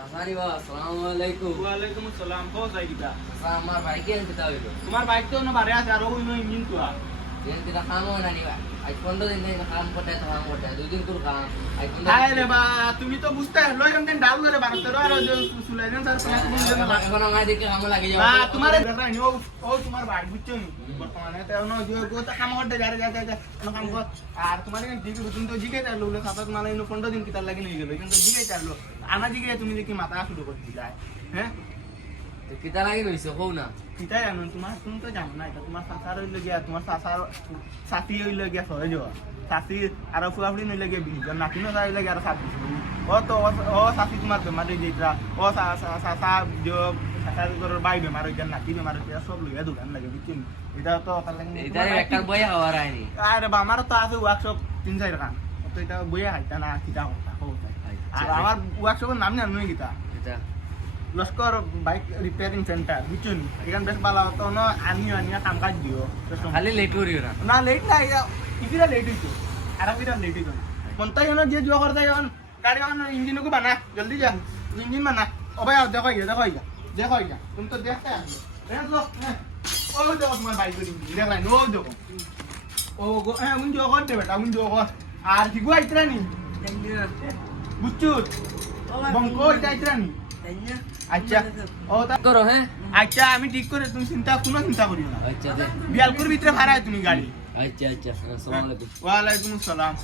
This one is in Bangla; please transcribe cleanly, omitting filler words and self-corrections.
ওয়ালাইকুম আসসালাম। কো যাই কিটা? আমার বাইক এনে দিতে হইল তোমার বাইক তো না বারে আছে আর ওই ইঞ্জিন তো যেন কিটা কাম হয় না নিবা আজ 15 দিন থেকে কাম করতে তো কাম করতে 2 দিন তোর কাম আজ 15 আয় রে বা তুমি তো বুঝতে লই এমন ডাল করে বানাতে আর ওই সুলাইলেন স্যার প্যাক বুঝলেন না এখন আমার দিকে কাম লাগে যাও বা তোমার দেখাই ও তোমার বাইক বুঝছো নি বর্তমানে তো না যে গোটা কাম করতে যা না কাম কর আর তোমার দিকে তুমি তো জিগে চাইলো বলে সাত মানে 15 দিন কিতার লাগি নিয়ে গেল কিন্তু জিগে চাইলো আনা জিগে তুমি যে কি মাথা শুরু করতে যায় হ্যাঁ কিটা লাগি রইছো কও না কিতাই জানো তোমার তুমি তো জানো না এটা তোমার সাসার হইল গিয়া তোমার সাসার সাথী হইল গিয়া সরে যাওয়া সাথী আর ফুয়াফড়ি নইলে গিয়া 20 জন নাতিনো হইল গিয়া আর 26 ও তো ও সাথী তোমার বেমার হয়ে যাইতরা ও সাসা যে সাসার ঘরের বাই বেমার হয়ে যায় নাতি বেমার হয়ে সব লইয়া দোকান লাগে বুঝছেন এটা তো এটা একটা বই হওয়ার আইনি আরে বা আমারও তো আছে ওয়ার্কশপ 3-4 খান তো এটা বইয়া হাইতা না কিটা কথা আর আমার ওয়ার্কশপের নাম জানো না কিটা এটা লস্কর বাইক রিপেয়ারিং সেন্টার বুঝছেন এখান বেশ ভালো হতো না আনিয়া কাম কাজ দিও খালি লেট করিও না না লেট না ইকিরা লেট হইতো আর কিরা লেট হইতো কোনটা যেন যে জুয়া করতে যখন গাড়ি ইঞ্জিনকে বানা জলদি যা ইঞ্জিন বানা ও ভাই দেখো তুমি তো দেখতে আসবে ও দেখো তোমার বাইক দেখলাই নো দেখো ও হ্যাঁ উন জুয়া করতে বেটা উন জুয়া কর আর ঠিকই আইতরা নি বুঝছো বঙ্কো এটা আইতরা নি আচ্ছা ও তা করো হ্যাঁ আচ্ছা আমি ঠিক করে তুমি কোনো চিন্তা করিও না আচ্ছা দে বিয়ালপুর ভিতরে ভাড়া তুমি গাড়ি আচ্ছা আসসালামু আলাইকুম ওয়ালাইকুম আসসালাম